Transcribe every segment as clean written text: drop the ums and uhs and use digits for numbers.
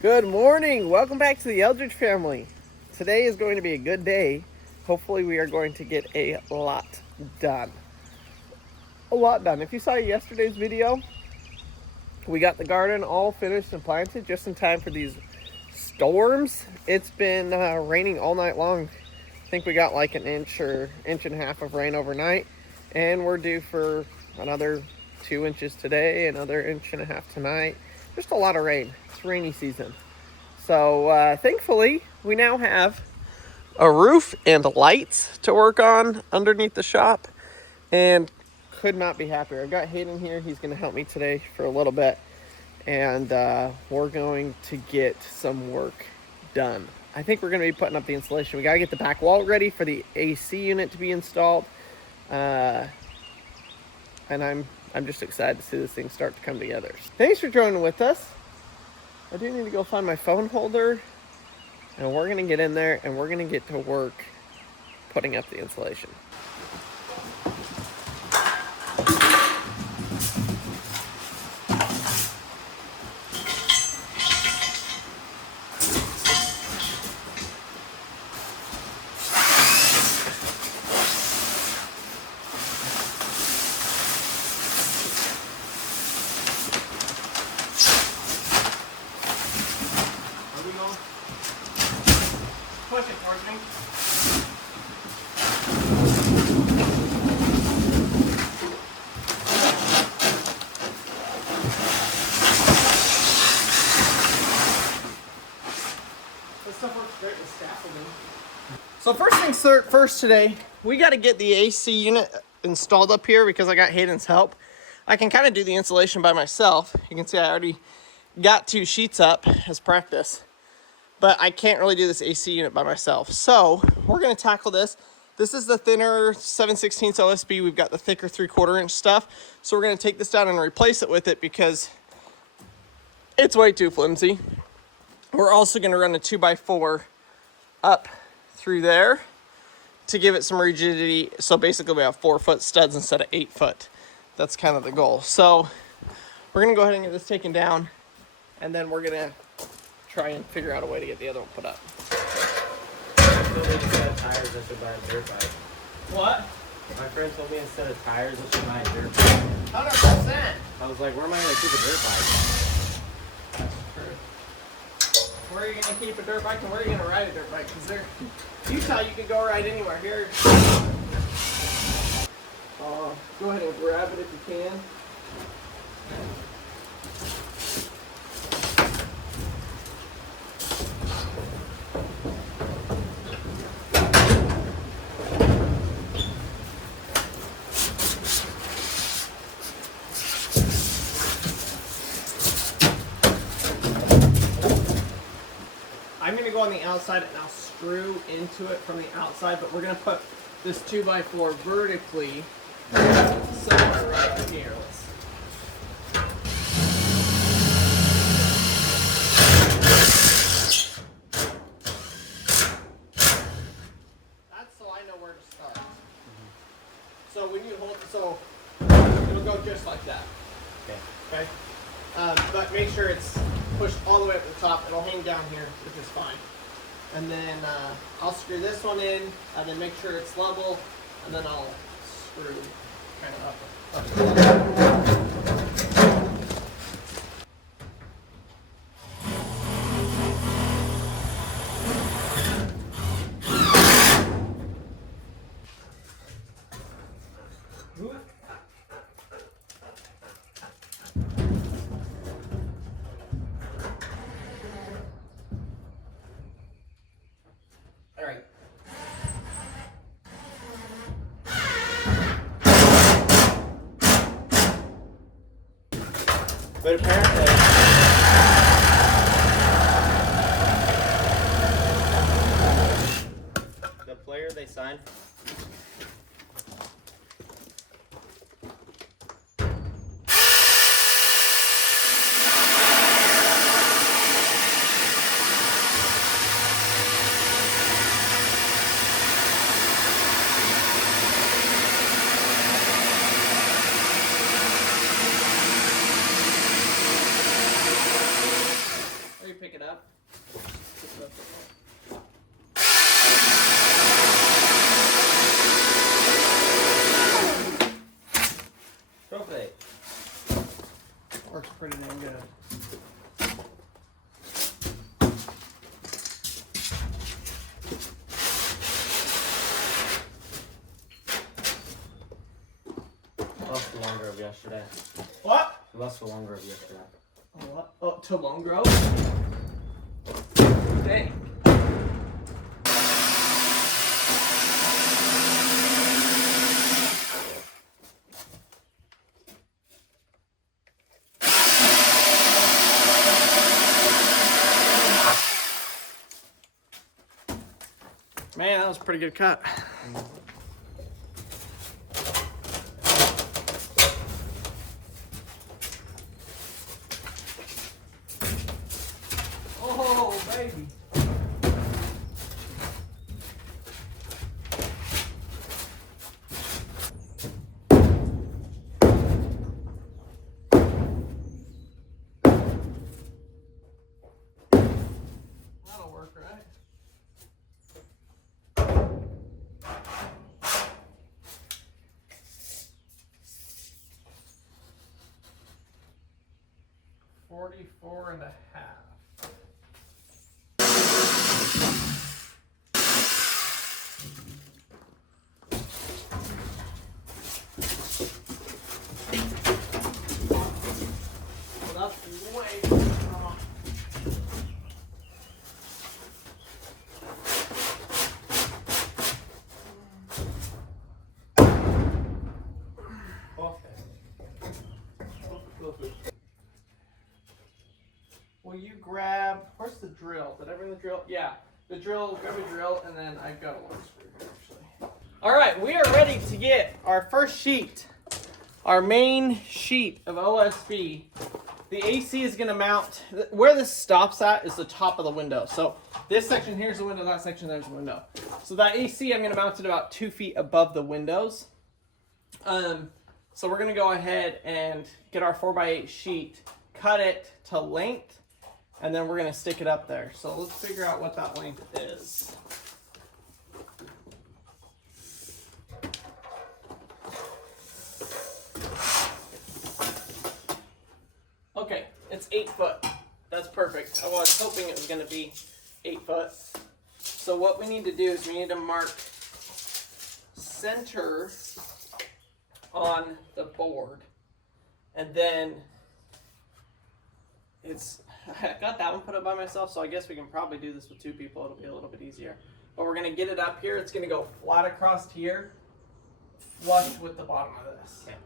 Good morning. Welcome back to the Eldredge family. Today is going to be a good day. Hopefully we are going to get a lot done. If you saw yesterday's video, we got the garden all finished and planted just in time for these storms. It's been raining all night long. I think we got like an inch or inch and a half of rain overnight, and we're due for another 2 inches today, another inch and a half tonight. Just a lot of rain. It's rainy season. So thankfully, we now have a roof and lights to work on underneath the shop, and could not be happier. I've got Hayden here. He's going to help me today for a little bit, and we're going to get some work done. I think we're going to be putting up the insulation. We got to get the back wall ready for the AC unit to be installed, and I'm just excited to see this thing start to come together. Thanks for joining with us. I do need to go find my phone holder, and we're going to get in there and we're going to get to work putting up the insulation. Push it towards me. This stuff works great with scaffolding. So first things first today, we got to get the AC unit installed up here because I got Hayden's help. I can kind of do the installation by myself. You can see I already got 2 sheets up as practice, but I can't really do this AC unit by myself. So we're gonna tackle this. This is the thinner 7/16 OSB. We've got the thicker 3/4 inch stuff. So we're gonna take this down and replace it with it because it's way too flimsy. We're also gonna run a 2x4 up through there to give it some rigidity. So basically we have 4-foot studs instead of 8-foot. That's kind of the goal. So we're gonna go ahead and get this taken down, and then we're gonna try and figure out a way to get the other one put up. Instead of tires, I should buy a dirt bike. What? My friend told me instead of tires, I should buy a dirt bike. 100%. I was like, where am I going to keep a dirt bike? That's true. Where are you going to keep a dirt bike, and where are you going to ride a dirt bike? Because there, Utah, you can go ride anywhere. Here, go ahead and grab it if you can. I'm going to go on the outside and I'll screw into it from the outside, but we're going to put this 2x4 vertically somewhere right here. That's so I know where to start. So when you hold it, so it'll go just like that. Okay? But make sure it's pushed all the way up the top. It'll hang down here, which is fine. And then I'll screw this one in, and then make sure it's level, and then I'll screw kind of up. All right. But apparently, The player they signed. pick it up. Trophy. Works pretty damn good. Lost the longer of yesterday. What? Lost the longer of yesterday. Oh, what? Oh, to long growth? Dang. Man, that was a pretty good cut. Oh, baby. That'll work, right? $44 and a half. Well, that's way wrong. Will you grab, where's the drill? Did I bring the drill? Yeah, the drill, grab a drill, and then I've got a long screw here actually. All right, we are ready to get our first sheet, our main sheet of OSB. The AC is gonna mount, where this stops at is the top of the window. So this section here's the window, that section there's the window. So that AC I'm gonna mount it about 2 feet above the windows. So we're gonna go ahead and get our 4x8 sheet, cut it to length, and then we're gonna stick it up there. So let's figure out what that length is. Okay, it's 8 foot. That's perfect. I was hoping it was gonna be 8 foot. So what we need to do is we need to mark center on the board. And then I got that one put up by myself, so I guess we can probably do this with 2 people. It'll be a little bit easier. But we're gonna get it up here. It's gonna go flat across here, flush with the bottom of this. Okay.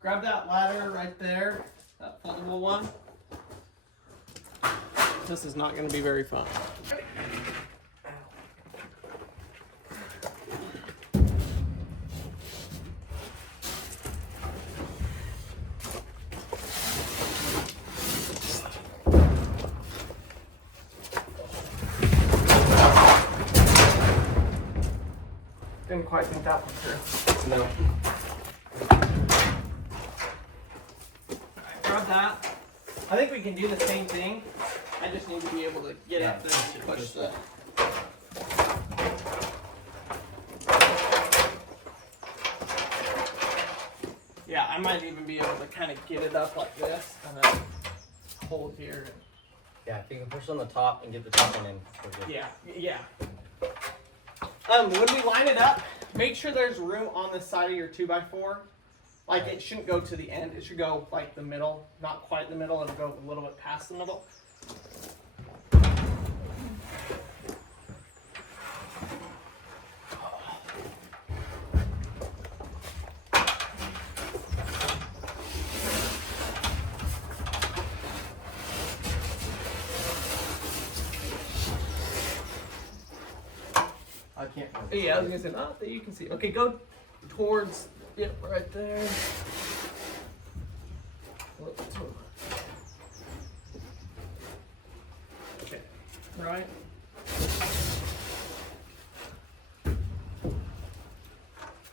Grab that ladder right there, that foldable one. This is not going to be very fun. Didn't quite think that one through. No. Grab that. I think we can do the same thing. I just need to be able to get up there and push the. Yeah, I might even be able to kind of get it up like this and then hold here. Yeah, if you can push on the top and get the top one in. We're good. Yeah, yeah. When we line it up, make sure there's room on the side of your 2x4. Like it shouldn't go to the end. It should go like the middle, not quite the middle. It'll go a little bit past the middle. I can't. Yeah, I was gonna say not that you can see. Okay, go towards it right there. Okay, right.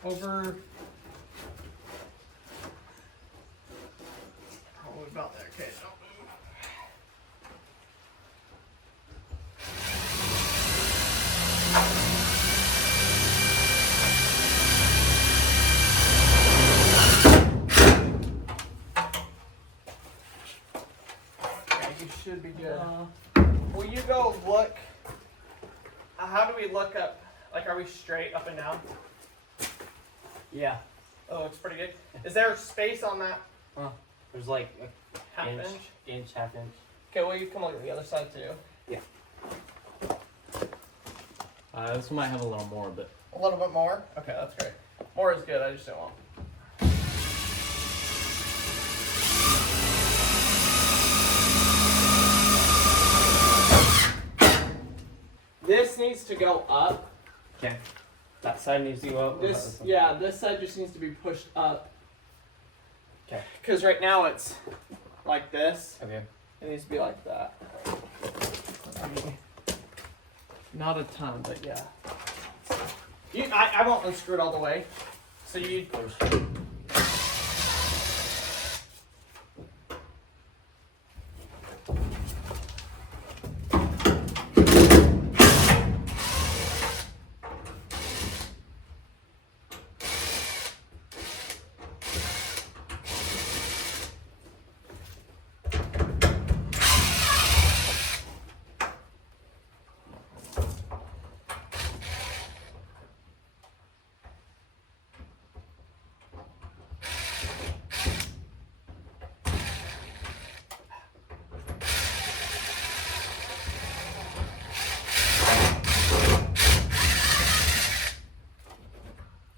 Over. Probably about there. Okay, don't move. Okay, you should be good. Will you go look? How do we look up? Like, are we straight up and down? Yeah. Oh, it's pretty good. Is there space on that There's like a half inch? half inch. Okay, well, you come look at the other side too. Yeah. This one might have a little more, but. A little bit more? Okay, that's great. More is good, I just don't want. This needs to go up. Okay. That side needs to go up. This, yeah, this side just needs to be pushed up. Okay. Because right now it's like this. Okay. It needs to be like that. Not a ton, but yeah. I won't unscrew it all the way. So you.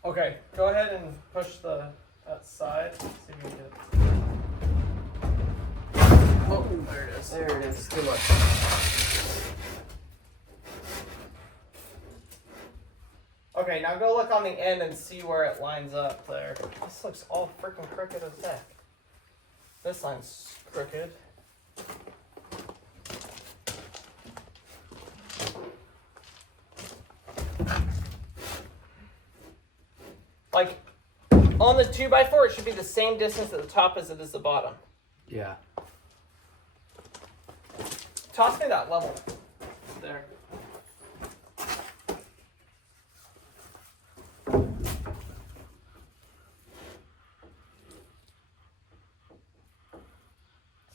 Okay, go ahead and push that side. See if you can get it. Oh, there it is. There it is. Too much. Okay, now go look on the end and see where it lines up there. This looks all freaking crooked as heck. This line's crooked. Like, on the 2x4, it should be the same distance at the top as it is the bottom. Yeah. Toss me that level. There.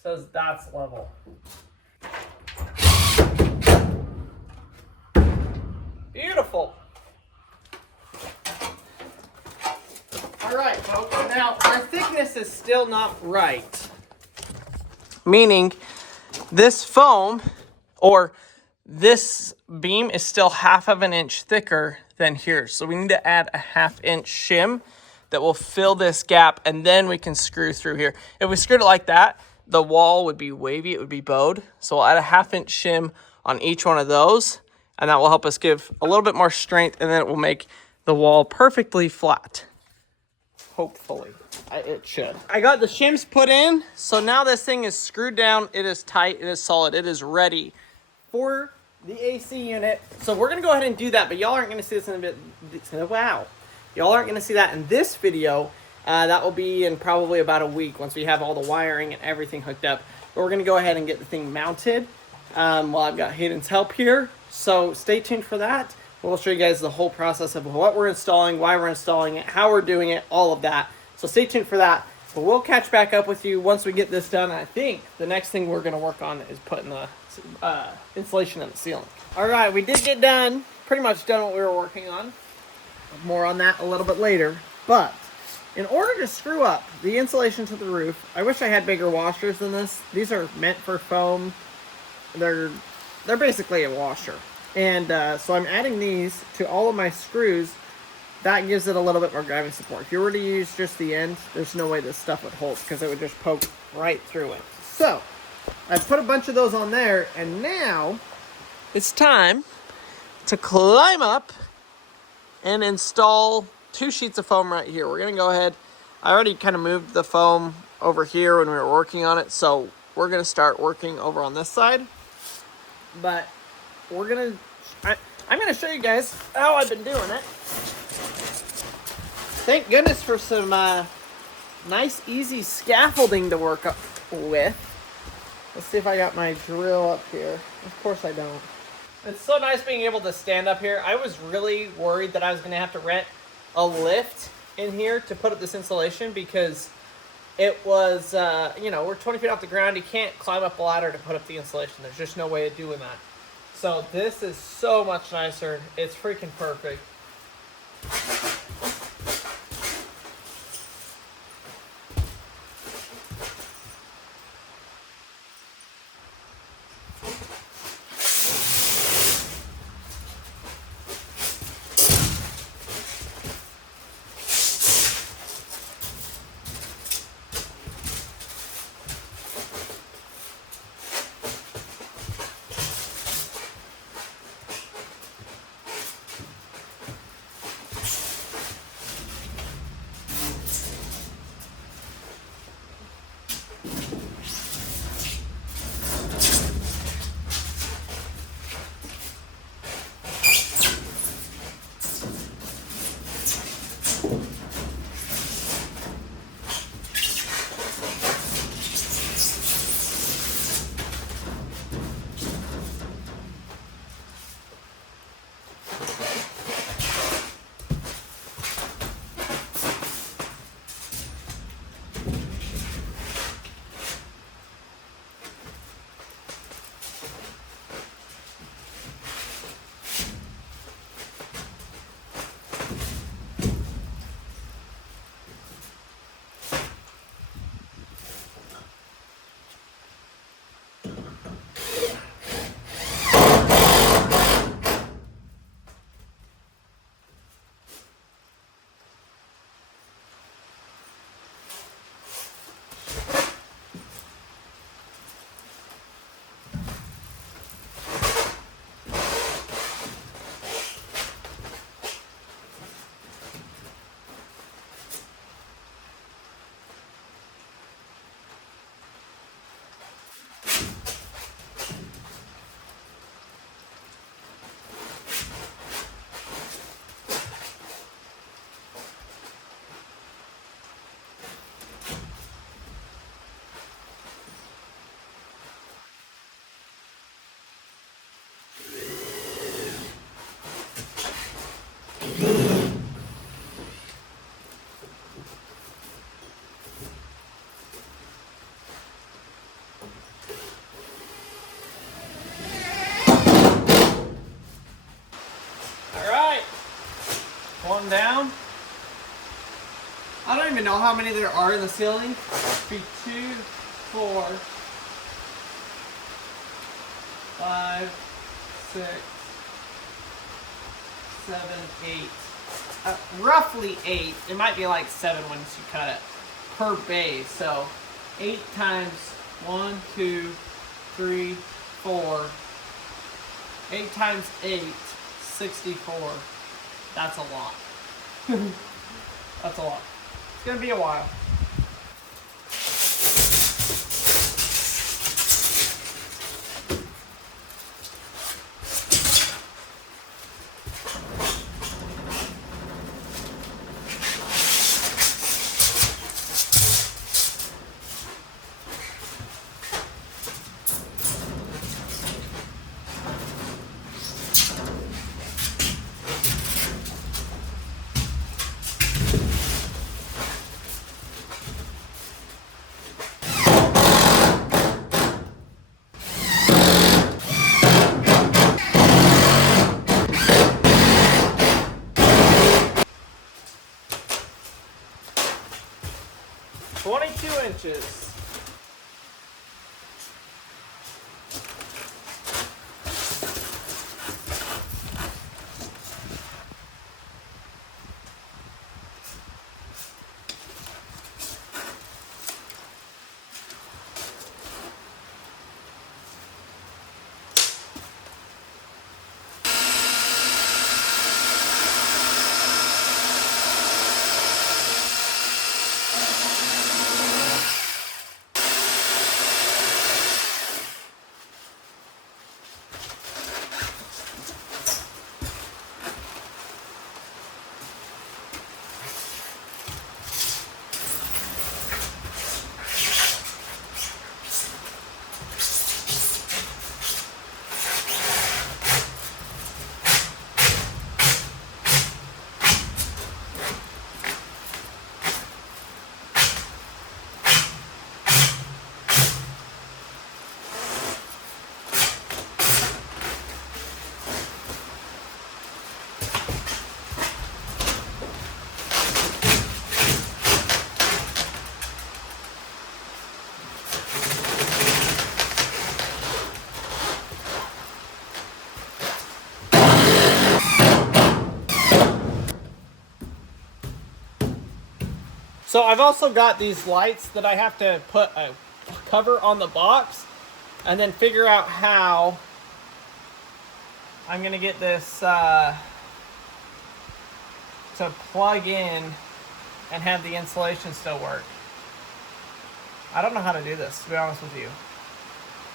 Says that's level. Beautiful. All right, folks. Now, our thickness is still not right. Meaning, this foam, or this beam, is still 1/2 inch thicker than here. So we need to add a 1/2 inch shim that will fill this gap, and then we can screw through here. If we screwed it like that, the wall would be wavy, it would be bowed. So we'll add a 1/2 inch shim on each one of those, and that will help us give a little bit more strength, and then it will make the wall perfectly flat. Hopefully. It should. I got the shims put in, so now this thing is screwed down. It is tight, it is solid, it is ready for the AC unit. So we're gonna go ahead and do that, but y'all aren't gonna see this in a bit. Wow. Y'all aren't gonna see that in this video. That will be in probably about a week once we have all the wiring and everything hooked up. But we're gonna go ahead and get the thing mounted while I've got Hayden's help here. So stay tuned for that. We'll show you guys the whole process of what we're installing, why we're installing it, how we're doing it, all of that. So stay tuned for that. But we'll catch back up with you once we get this done. I think the next thing we're gonna work on is putting the insulation in the ceiling. All right, we did get done, pretty much done what we were working on. More on that a little bit later. But in order to screw up the insulation to the roof, I wish I had bigger washers than this. These are meant for foam. They're basically a washer. And so I'm adding these to all of my screws. That gives it a little bit more driving support. If you were to use just the end, there's no way this stuff would hold because it would just poke right through it. So I put a bunch of those on there, and now it's time to climb up and install 2 sheets of foam right here. We're gonna go ahead. I already kind of moved the foam over here when we were working on it, so we're gonna start working over on this side. But we're gonna, I'm gonna show you guys how I've been doing it. Thank goodness for some nice, easy scaffolding to work up with. Let's see if I got my drill up here. Of course I don't. It's so nice being able to stand up here. I was really worried that I was gonna have to rent a lift in here to put up this insulation because it was, you know, we're 20 feet off the ground. You can't climb up a ladder to put up the insulation. There's just no way of doing that. So this is so much nicer. It's freaking perfect. One down. I don't even know how many there are in the ceiling. 3, 2, 4, 5, 6, 7, 8. Roughly 8. It might be like 7 once you cut it per base. So 8 times 1, 2, 3, 4. 8 times 8, 64. That's a lot. That's a lot. It's gonna be a while. Inches. So I've also got these lights that I have to put a cover on the box and then figure out how I'm gonna get this to plug in and have the insulation still work. I don't know how to do this, to be honest with you,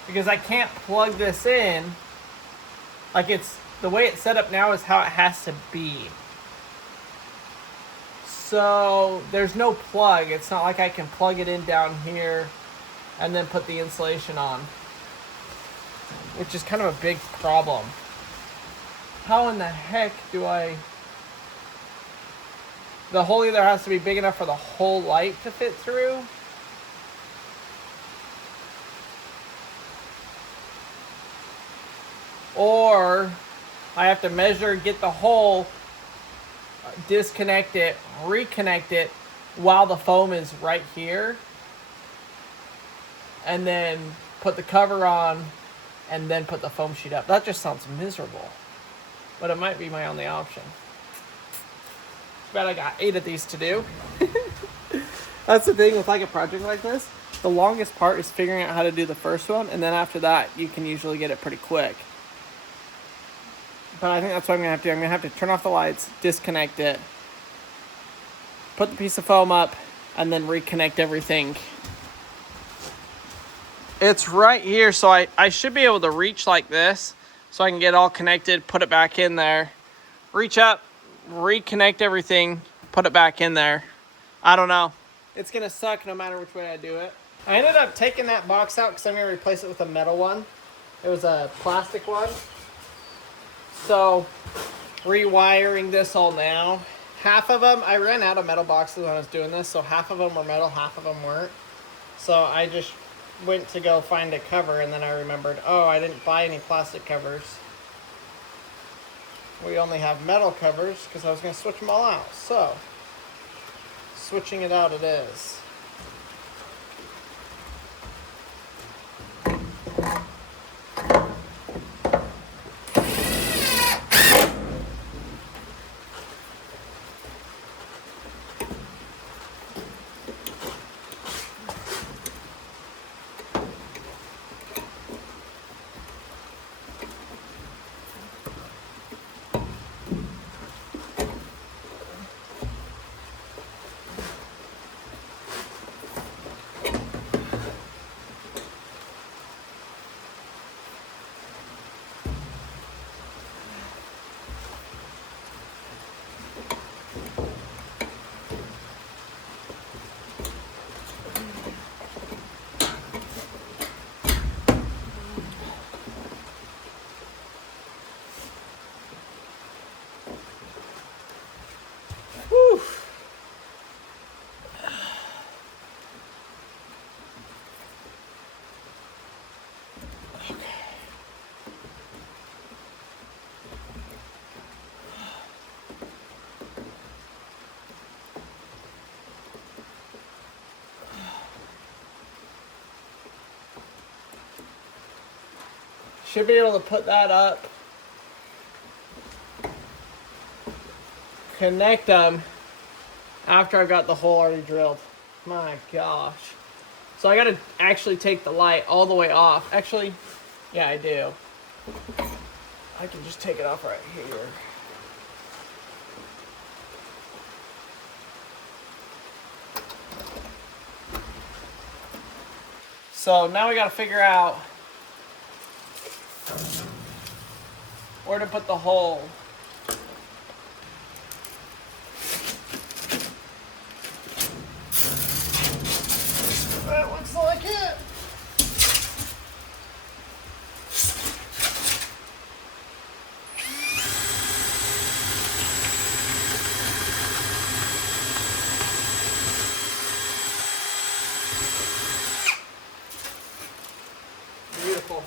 because I can't plug this in. Like, it's the way it's set up now is how it has to be. So there's no plug. It's not like I can plug it in down here and then put the insulation on, which is kind of a big problem. How in the heck do I... The hole either has to be big enough for the whole light to fit through, or I have to measure, get the hole, disconnect it, reconnect it while the foam is right here, and then put the cover on and then put the foam sheet up. That just sounds miserable, but it might be my only option. But I got 8 of these to do. That's the thing with like a project like this. The longest part is figuring out how to do the first one, and then after that you can usually get it pretty quick. But I think that's what I'm gonna have to do. I'm gonna have to turn off the lights, disconnect it, put the piece of foam up, and then reconnect everything. It's right here, so I should be able to reach like this, so I can get all connected, put it back in there, reach up, reconnect everything, put it back in there. I don't know. It's gonna suck no matter which way I do it. I ended up taking that box out because I'm gonna replace it with a metal one. It was a plastic one. So, rewiring this all now. Half of them, I ran out of metal boxes when I was doing this, so half of them were metal, half of them weren't. So I just went to go find a cover, and then I remembered, oh, I didn't buy any plastic covers. We only have metal covers because I was going to switch them all out. So, switching it out it is. Whew. Should be able to put that up, connect them after I've got the hole already drilled. My gosh. So I gotta actually take the light all the way off. Actually, yeah, I do. I can just take it off right here. So now we gotta figure out where to put the hole. That looks like it. Beautiful.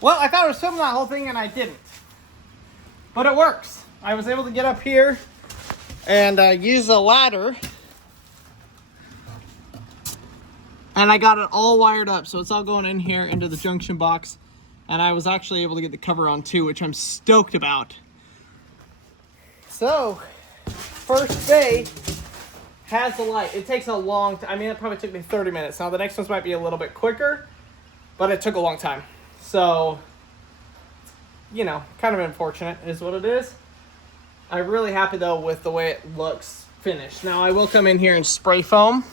Well, I thought I was filming that whole thing and I didn't. But it works. I was able to get up here and use a ladder. And I got it all wired up, so it's all going in here into the junction box. And I was actually able to get the cover on too, which I'm stoked about. So, first bay has the light. It takes a long time. I mean, it probably took me 30 minutes. Now, the next ones might be a little bit quicker, but it took a long time. So, you know, kind of unfortunate is what it is. I'm really happy, though, with the way it looks finished. Now, I will come in here and spray foam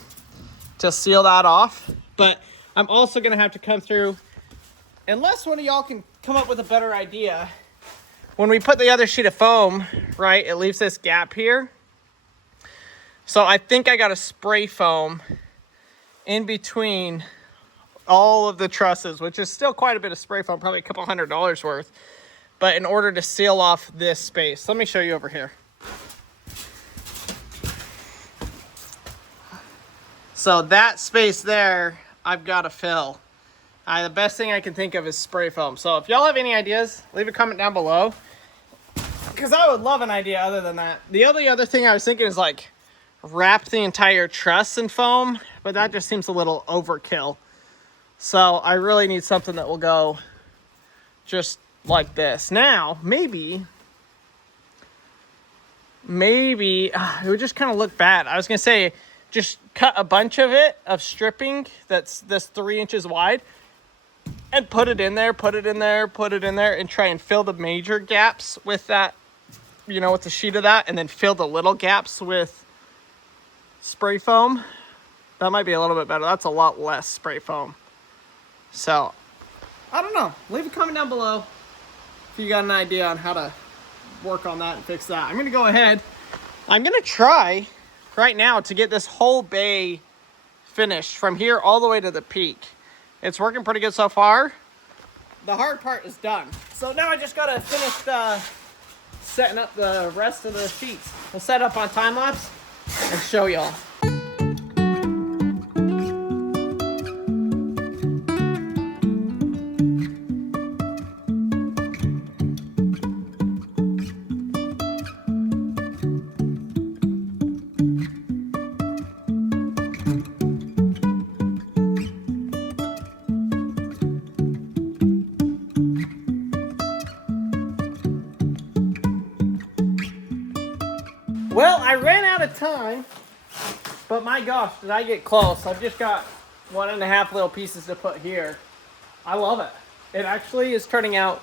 to seal that off, but I'm also going to have to come through, unless one of y'all can come up with a better idea. When we put the other sheet of foam, right, it leaves this gap here. So I think I got to spray foam in between all of the trusses, which is still quite a bit of spray foam, probably a couple $100 worth. But in order to seal off this space, let me show you over here. So that space there, I've got to fill. The best thing I can think of is spray foam. So if y'all have any ideas, leave a comment down below. Because I would love an idea other than that. The only other thing I was thinking is like wrap the entire truss in foam, but that just seems a little overkill. So I really need something that will go just like this. Now, maybe it would just kind of look bad. I was going to say, just cut a bunch of it, of stripping that's 3 inches wide, and put it in there, and try and fill the major gaps with that, you know, with the sheet of that, and then fill the little gaps with spray foam. That might be a little bit better. That's a lot less spray foam. So, I don't know. Leave a comment down below if you got an idea on how to work on that and fix that. I'm going to go ahead. I'm going to try right now to get this whole bay finished from here all the way to the peak. It's working pretty good so far. The hard part is done. So now I just got to finish setting up the rest of the sheets. We'll set up on time lapse and show y'all. Well, I ran out of time, but my gosh, did I get close. I've just got 1.5 little pieces to put here. I love it. It actually is turning out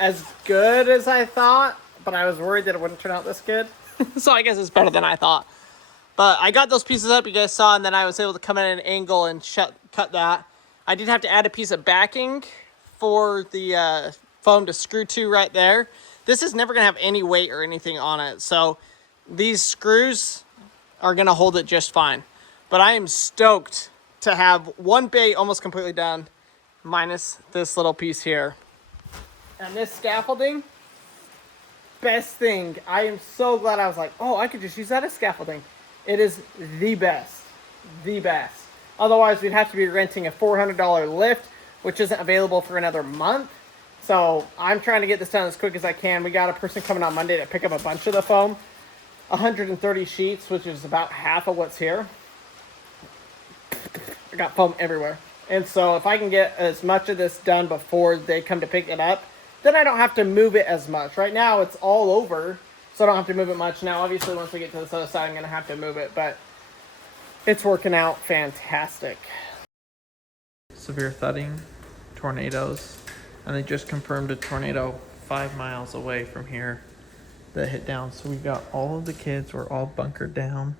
as good as I thought, but I was worried that it wouldn't turn out this good. So I guess it's better than I thought. But I got those pieces up, you guys saw, and then I was able to come in at an angle and cut that. I did have to add a piece of backing for the foam to screw to right there. This is never going to have any weight or anything on it, so these screws are going to hold it just fine. But I am stoked to have one bay almost completely done, minus this little piece here. And this scaffolding, best thing. I am so glad I was like, oh, I could just use that as scaffolding. It is the best. The best. Otherwise, we'd have to be renting a $400 lift, which isn't available for another month. So I'm trying to get this done as quick as I can. We got a person coming on Monday to pick up a bunch of the foam. 130 sheets, which is about half of what's here. I got foam everywhere. And so if I can get as much of this done before they come to pick it up, then I don't have to move it as much. Right now it's all over, so I don't have to move it much. Now obviously once we get to this other side I'm going to have to move it, but it's working out fantastic. Severe thudding, tornadoes, and they just confirmed a tornado 5 miles away from here that hit down. So we've got all of the kids, we're all bunkered down.